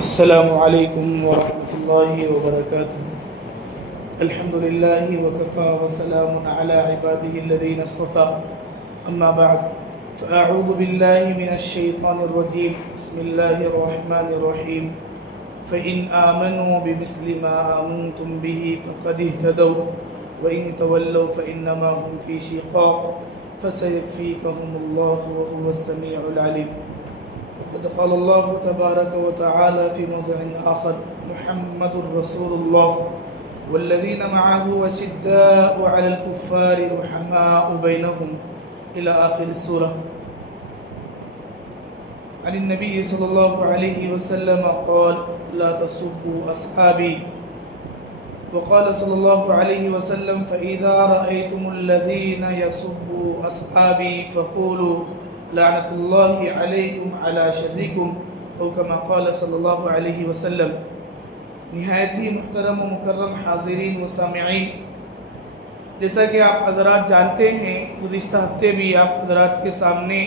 السلام علیکم ورحمۃ اللہ وبرکاتہ۔ الحمد للہ وکفى وسلام علی عباده الذین اصطفى، اما بعد فاعوذ باللہ من الشیطان الرجیم، بسم اللہ الرحمن الرحیم۔ فإن آمنوا بمثل ما آمنتم به فقد اهتدوا وإن تولوا فإنما هم في شقاق فسيكفيكهم الله وهو السميع العليم۔ وقد قال الله تبارك وتعالى في موضع آخر: محمد رسول الله والذين معه أشداء على الكفار رحماء بينهم إلى آخر السورة۔ عن النبي صلى الله عليه وسلم قال: لا تسبوا أصحابي، وقال صلى الله عليه وسلم: فإذا رأيتم الذين يسبوا أصحابي فقولوا لعنت اللہ علیکم علی شرکم، او کما قال صلی اللہ علیہ وسلم۔ نہایت ہی محترم و مکرم حاضرین و سامعین، جیسا کہ آپ حضرات جانتے ہیں، گزشتہ ہفتے بھی آپ حضرات کے سامنے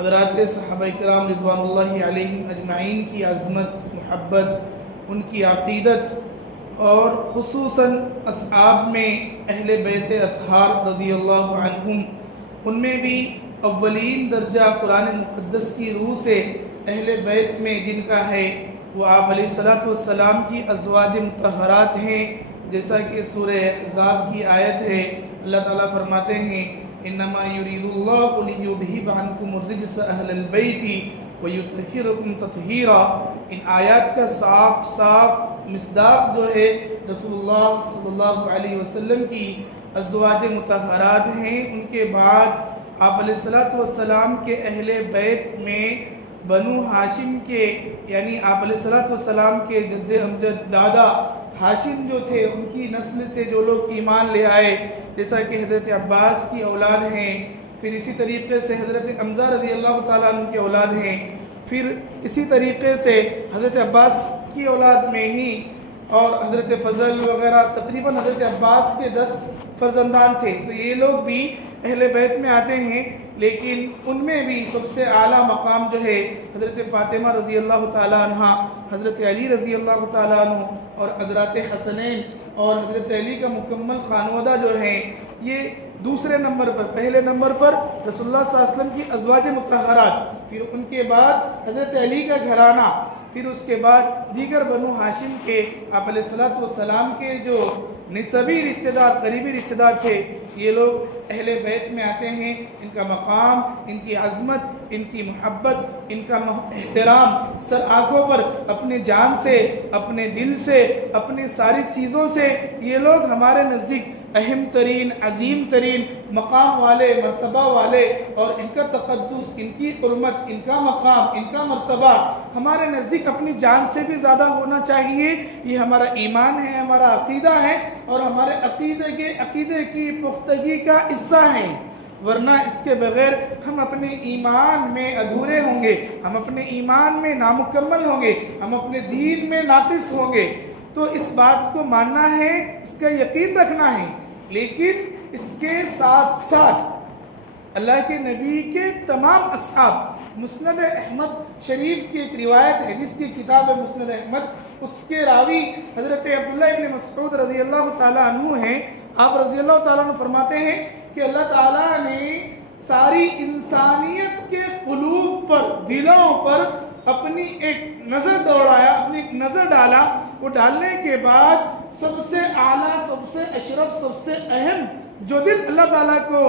حضرات صحابہ کرام رضوان اللہ علیہم اجمعین کی عظمت، محبت، ان کی عقیدت اور خصوصاً اصحاب میں اہل بیت اطہار رضی اللہ عنہم، ان میں بھی اولین درجہ قرآن مقدس کی روح سے اہل بیت میں جن کا ہے وہ آپ علیہ الصلوۃ والسلام کی ازواج مطہرات ہیں، جیسا کہ سورہ احزاب کی آیت ہے۔ اللہ تعالیٰ فرماتے ہیں: انما یرید اللہ لیذھب عنکم الرجس اہل البیت ویطہرکم تطہیرا۔ ان آیات کا صاف مصداق جو ہے رسول اللہ صلی اللہ علیہ وسلم کی ازواج مطہرات ہیں۔ ان کے بعد آپ علیہ الصلوۃ والسلام کے اہل بیت میں بنو ہاشم کے، یعنی آپ علیہ الصلوۃ والسلام کے جد امجد دادا ہاشم جو تھے، ان کی نسل سے جو لوگ ایمان لے آئے، جیسا کہ حضرت عباس کی اولاد ہیں، پھر اسی طریقے سے حضرت حمزہ رضی اللہ تعالیٰ عنہ کی اولاد ہیں، پھر اسی طریقے سے حضرت عباس کی اولاد میں ہی اور حضرت فضل وغیرہ، تقریباً حضرت عباس کے 10 فرزندان تھے، تو یہ لوگ بھی اہل بیت میں آتے ہیں۔ لیکن ان میں بھی سب سے اعلیٰ مقام جو ہے حضرت فاطمہ رضی اللہ تعالیٰ عنہ، حضرت علی رضی اللہ تعالیٰ عنہ اور حضرت حسنین اور حضرت علی کا مکمل خانوادہ جو ہیں، یہ دوسرے نمبر پر، پہلے نمبر پر رسول اللہ صلی اللہ علیہ وسلم کی ازواج مطہرات، پھر ان کے بعد حضرت علی کا گھرانہ، پھر اس کے بعد دیگر بنو ہاشم کے آپ علیہ الصلوۃ والسلام کے جو نسبی رشتہ دار، قریبی رشتہ دار تھے، یہ لوگ اہل بیت میں آتے ہیں۔ ان کا مقام، ان کی عظمت، ان کی محبت، ان کا احترام سر آنکھوں پر، اپنے جان سے، اپنے دل سے، اپنی ساری چیزوں سے یہ لوگ ہمارے نزدیک اہم ترین، عظیم ترین مقام والے، مرتبہ والے، اور ان کا تقدس، ان کی حرمت، ان کا مقام، ان کا مرتبہ ہمارے نزدیک اپنی جان سے بھی زیادہ ہونا چاہیے۔ یہ ہمارا ایمان ہے، ہمارا عقیدہ ہے، اور ہمارے عقیدے کی پختگی کا حصہ ہے، ورنہ اس کے بغیر ہم اپنے ایمان میں ادھورے ہوں گے، ہم اپنے ایمان میں نامکمل ہوں گے، ہم اپنے دین میں ناقص ہوں گے۔ تو اس بات کو ماننا ہے، اس کا یقین رکھنا ہے، لیکن اس کے ساتھ ساتھ اللہ کے نبی کے تمام اصحاب، مسند احمد شریف کی ایک روایت ہے جس کی کتاب ہے مسند احمد، اس کے راوی حضرت عبداللہ ابن مسعود رضی اللہ تعالیٰ عنہ ہیں۔ آپ رضی اللہ تعالیٰ عنہ فرماتے ہیں کہ اللہ تعالیٰ نے ساری انسانیت کے قلوب پر، دلوں پر اپنی ایک نظر دوڑایا، اپنی ایک نظر ڈالا۔ وہ ڈالنے کے بعد سب سے اعلیٰ، سب سے اشرف، سب سے اہم جو دل اللہ تعالیٰ کو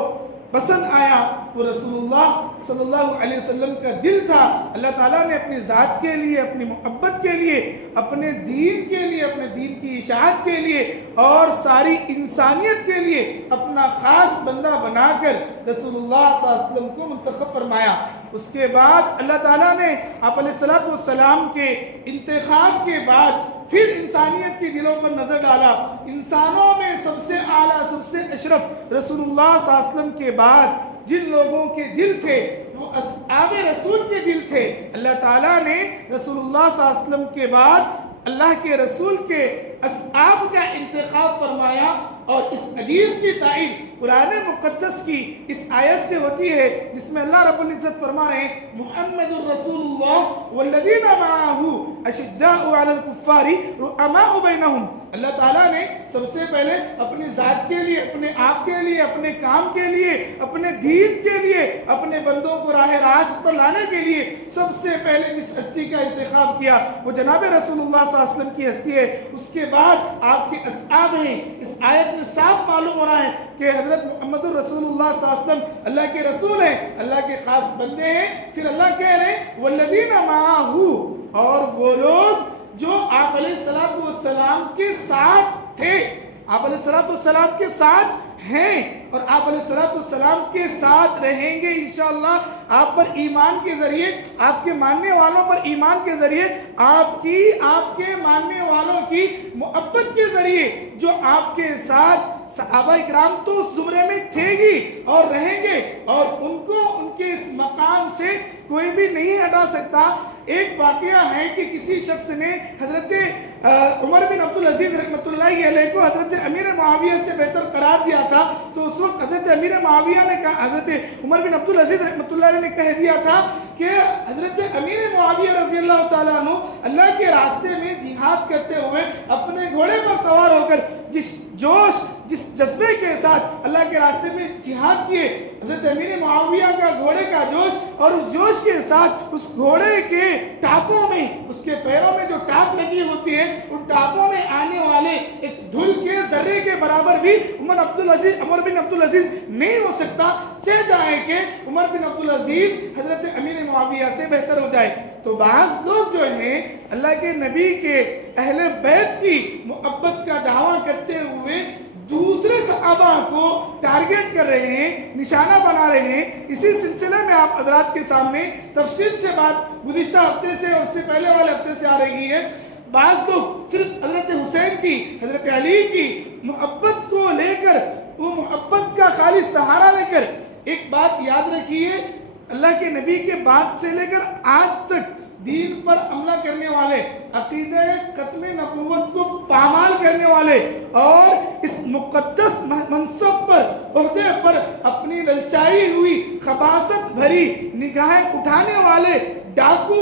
پسند آیا وہ رسول اللہ صلی اللہ علیہ وسلم کا دل تھا۔ اللہ تعالیٰ نے اپنی ذات کے لیے، اپنی محبت کے لیے، اپنے دین کے لیے، اپنے دین کی اشاعت کے لیے اور ساری انسانیت کے لیے اپنا خاص بندہ بنا کر رسول اللہ صلی اللہ علیہ وسلم کو منتخب فرمایا۔ اس کے بعد اللہ تعالیٰ نے آپ علیہ الصلوۃ والسلام کے انتخاب کے بعد پھر انسانیت کی دلوں پر نظر ڈالا۔ انسانوں میں سب سے اعلیٰ، سب سے اشرف رسول اللہ صلی اللہ علیہ وسلم کے بعد جن لوگوں کے دل تھے وہ اصحاب رسول کے دل تھے۔ اللہ تعالیٰ نے رسول اللہ صلی اللہ علیہ وسلم کے بعد اللہ کے رسول کے اصحاب کا انتخاب فرمایا، اور اس حدیث کی تائید قرآن مقدس کی اس آیت سے ہوتی ہے جس میں اللہ رب العزت فرما رہے ہیں: محمد الرسول اللہ والذین معہ اشداء علی الکفار رحماء بینہم. اللہ تعالیٰ نے سب سے پہلے اپنی ذات کے لیے، اپنے آپ کے لیے، اپنے کام کے لیے، اپنے دین کے لیے، اپنے بندوں کو راہ راست پر لانے کے لیے سب سے پہلے جس ہستی کا انتخاب کیا وہ جناب رسول اللہ صلی اللہ علیہ وسلم کی ہستی ہے. اس کے بعد آپ کے اصحاب ہیں. اس آیت میں صاف معلوم ہو رہا ہے کہ حضرت محمد رسول اللہ صلی اللہ علیہ وسلم اللہ کے رسول ہیں، اللہ کے خاص بندے ہیں. پھر اللہ کہہ رہے ہیں والذین معہ، اور وہ لوگ جو آپ علیہ السلام کے ساتھ تھے، آپ علیہ السلام کے ساتھ ہیں اور آپ علیہ السلام کے ساتھ رہیں گے انشاءاللہ. آپ پر ایمان کے ذریعے، آپ کے ماننے والوں پر ایمان کے ذریعے، آپ کے ماننے والوں کی محبت کے ذریعے جو آپ کے ساتھ صحابہ اکرام تو اس زمرے میں تھے گی اور رہیں گے، اور ان کو ان کے اس مقام سے کوئی بھی نہیں ہٹا سکتا. ایک واقعہ ہے کہ کسی شخص نے حضرت عمر بن عبدالعزیز رحمۃ اللہ علیہ کو حضرت امیر معاویہ سے بہتر قرار دیا تھا. تو اس وقت حضرت امیر معاویہ نے کہا، حضرت عمر بن عبدالعزیز رحمۃ اللہ علیہ نے کہہ دیا تھا کہ حضرت امیر معاویہ رضی اللہ تعالیٰ عنہ اللہ کے راستے میں جہاد کرتے ہوئے اپنے گھوڑے پر سوار ہو کر جس جوش، جس جذبے کے ساتھ اللہ کے راستے میں جہاد کیے، حضرت امیر معاویہ کا گھوڑے کا جوش، اور اس جوش کے ساتھ اس گھوڑے کے ٹاپوں میں، اس کے پیروں میں جو ٹاپ لگی ہوتی ہے، ان ٹاپوں میں آنے والے ایک دھول کے ذرے کے برابر بھی عمر بن عبدالعزیز نہیں ہو سکتا. چہ جائے کہ عمر بن عبدالعزیز حضرت امیر معاویہ سے بہتر ہو جائے. تو بعض لوگ جو ہیں اللہ کے نبی کے اہل بیت کی محبت کا دعویٰ کرتے ہوئے دوسرے صحابہ کو ٹارگٹ کر رہے ہیں، نشانہ بنا رہے ہیں. اسی سلسلے میں آپ حضرات کے سامنے تفصیل سے بات گزشتہ ہفتے سے اور اس سے پہلے والے ہفتے سے آ رہی ہے. بعض لوگ صرف حضرت حسین کی، حضرت علی کی محبت کو لے کر، وہ محبت کا خالص سہارا لے کر، ایک بات یاد رکھیے، اللہ کے نبی کے بعد سے لے کر آج تک دین پر عملہ کرنے والے، عقیدہ ختم نبوت کو پامال کرنے والے اور اس مقدس منصب پر، عہدے پر اپنی للچائی ہوئی خباثت بھری نگاہیں اٹھانے والے ڈاکو،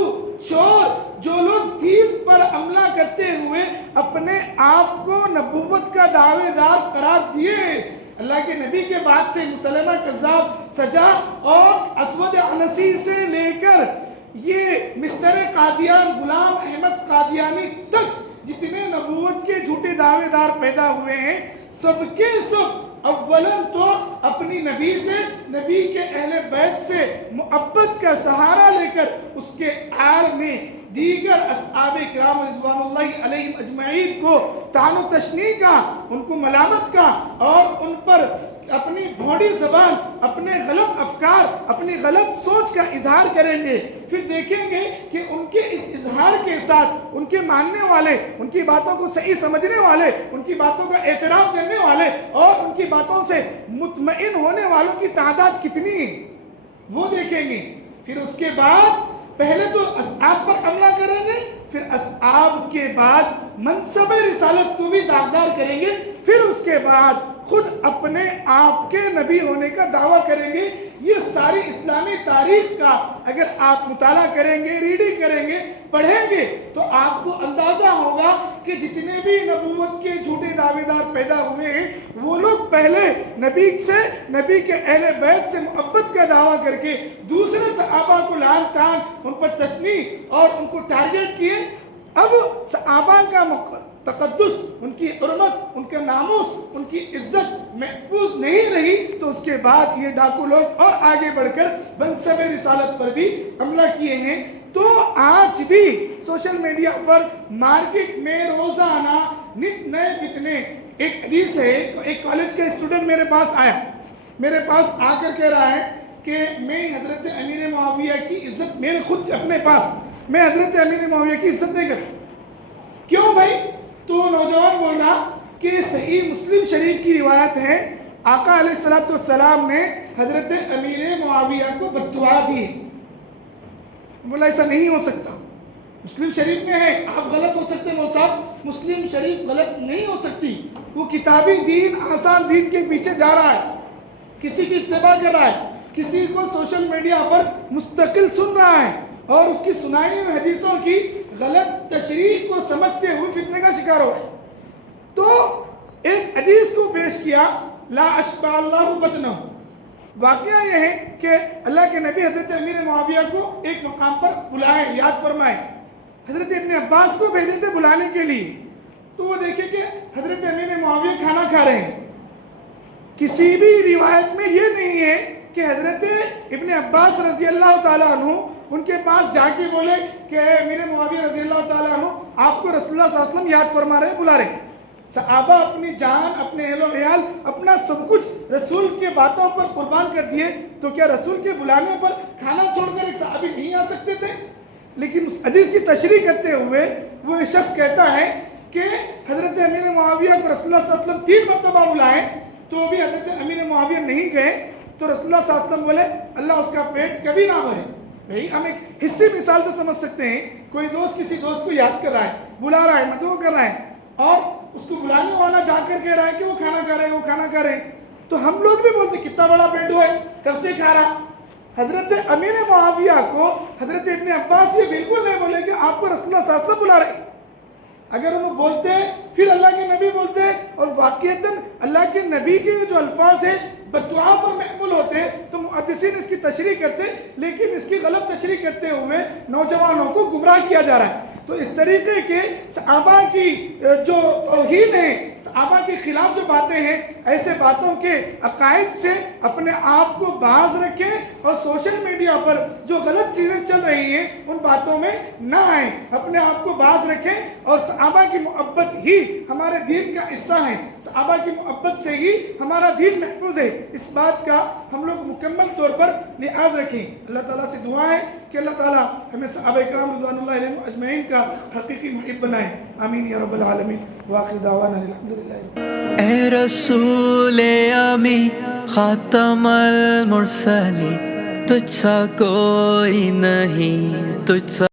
چور، جو لوگ دین پر عملہ کرتے ہوئے اپنے آپ کو نبوت کا دعوے دار قرار دیے، اللہ کے نبی کے بعد سے مسلمہ کذاب، سجا اور اسود عنسی سے لے کر یہ مسٹر قادیان غلام احمد قادیانی تک جتنے نبوت کے جھوٹے دعوے دار پیدا ہوئے ہیں، سب کے سب اولاً تو اپنی نبی سے، نبی کے اہل بیت سے محبت کا سہارا لے کر اس کے آڑ میں دیگر اصحاب کرام رضوان اللہ علیہم اجمعین کو طعن و تشنیع کا، ان کو ملامت کا اور ان پر اپنی بھوڑی زبان، اپنے غلط افکار، اپنی غلط سوچ کا اظہار کریں گے. پھر دیکھیں گے کہ ان کے اس اظہار کے ساتھ ان کے ماننے والے، ان کی باتوں کو صحیح سمجھنے والے، ان کی باتوں کا احترام کرنے والے اور ان کی باتوں سے مطمئن ہونے والوں کی تعداد کتنی ہے وہ دیکھیں گے. پھر اس کے بعد پہلے تو اصحاب پر عملہ کریں گے، پھر اصحاب کے بعد منصب رسالت کو بھی داغدار کریں گے، پھر اس کے بعد خود اپنے آپ کے نبی ہونے کا دعویٰ کریں گے. یہ ساری اسلامی تاریخ کا اگر آپ مطالعہ کریں گے، ریڈنگ کریں گے، پڑھیں گے تو آپ کو اندازہ ہوگا کہ جتنے بھی نبوت کے جھوٹے دعوے دار پیدا ہوئے ہیں وہ لوگ پہلے نبی سے، نبی کے اہل بیت سے محبت کا دعویٰ کر کے دوسرے صحابہ کو لعن طعن، ان پر تشنیع اور ان کو ٹارگٹ کیے. اب صحابہ کا تقدس، ان کی حرمت، ان کے ناموس، ان کی عزت محفوظ نہیں رہی تو اس کے بعد یہ ڈاکو لوگ اور آگے بڑھ کر منصب رسالت پر بھی حملہ کیے ہیں. تو آج بھی سوشل میڈیا پر مارکیٹ میں روزانہ نت نئے فتنے. ایک حدیث ہے، ایک کالج کا اسٹوڈنٹ میرے پاس آیا، میرے پاس آ کر کہہ رہا ہے کہ میں حضرت امیر معاویہ کی عزت، میرے خود اپنے پاس میں حضرت امیر معاویہ کی عزت نہیں کرتا. کیوں بھائی؟ تو نوجوان بول رہا کہ صحیح مسلم شریف کی روایت ہے، آقا علیہ السلام نے حضرت امیر معاویہ کو بد دعا دی. بولا ایسا نہیں ہو سکتا، مسلم شریف میں ہے، آپ غلط ہو سکتے ہیں مول صاحب، مسلم شریف غلط نہیں ہو سکتی. وہ کتابی دین، آسان دین کے پیچھے جا رہا ہے، کسی کی اتباع کر رہا ہے، کسی کو سوشل میڈیا پر مستقل سن رہا ہے اور اس کی سنائی ہوئی حدیثوں کی غلط تشریح کو سمجھتے ہوئے فتنے کا شکار ہو رہے ہیں. تو ایک حدیث کو پیش کیا لا اشبع اللہ بطنہ. واقعہ یہ ہے کہ اللہ کے نبی حضرت امیر معاویہ کو ایک مقام پر بلائے, یاد فرمائے. حضرت ابن عباس کو بھیجے تھے بلانے کے لیے. تو وہ دیکھیں کہ حضرت امیر معاویہ کھانا کھا رہے ہیں. کسی بھی روایت میں یہ نہیں ہے کہ حضرت ابن عباس رضی اللہ تعالیٰ عنہ ان کے پاس جا کے بولے کہ اے امیر معاویہ رضی اللہ تعالیٰ عنہ آپ کو رسول اللہ صلی اللہ علیہ وسلم یاد فرما رہے ہیں, بلا رہے ہیں. صحابہ اپنی جان, اپنے اہل و عیال, اپنا سب کچھ رسول کے باتوں پر قربان کر دیے. تو کیا رسول کے بلانے پر کھانا چھوڑ کر ایک صحابی نہیں آ سکتے تھے؟ لیکن اس حدیث کی تشریح کرتے ہوئے وہ شخص کہتا ہے کہ حضرت امیر معاویہ کو رسول اللہ صلی اللہ علیہ وسلم 3 مرتبہ بلائے تو بھی حضرت امیر معاویہ نہیں گئے. تو رسول اللہ صلی اللہ علیہ وسلم بولے اللہ اس کا پیٹ کبھی نہ بھرے. بھئی ہم ایک حصے مثال سے سمجھ سکتے ہیں, کوئی دوست کسی دوست کو یاد کر رہا ہے, بلا رہا ہے, مدعو کر رہا ہے, اور اس کو بلانے والا جا کر کہہ رہا ہے کہ وہ کھانا کھا رہے ہیں, وہ کھانا کھا رہے ہیں. تو ہم لوگ بھی بولتے کتنا بڑا پیٹ ہے, کب سے کھا رہا. حضرت امیر معاویہ کو حضرت ابن عباس یہ بالکل نہیں بولے کہ آپ کو رسول اللہ صلی اللہ علیہ وسلم بلا رہے ہیں. اگر انہوں بولتے پھر اللہ کے نبی بولتے, اور واقعتاً اللہ کے نبی کے جو الفاظ ہیں بدعا پر محمول ہوتے تو محدثین اس کی تشریح کرتے, لیکن اس کی غلط تشریح کرتے ہوئے نوجوانوں کو گمراہ کیا جا رہا ہے. تو اس طریقے کے صحابہ کی جو توہین ہے, صحابہ کے خلاف جو باتیں ہیں, ایسے باتوں کے عقائد سے اپنے آپ کو باز رکھیں, اور سوشل میڈیا پر جو غلط چیزیں چل رہی ہیں ان باتوں میں نہ آئیں. اپنے آپ کو باز رکھیں, اور صحابہ کی محبت ہی ہمارے دین کا حصہ ہے. صحابہ کی محبت سے ہی ہمارا دین محفوظ ہے. اس بات کا ہم لوگ مکمل طور پر لحاظ رکھیں. اللہ تعالیٰ سے دعا ہے کہ اللہ تعالیٰ ہمیں صحابہ کرام رضوان اللہ علیہم اجمعین کا حقیقی محب بنائے. آمین یا رب العالمین. وآخر دعوانا الحمدللہ. اے رسول امی خاتم المرسلین, تجھ سا کوئی نہیں, تجھ سا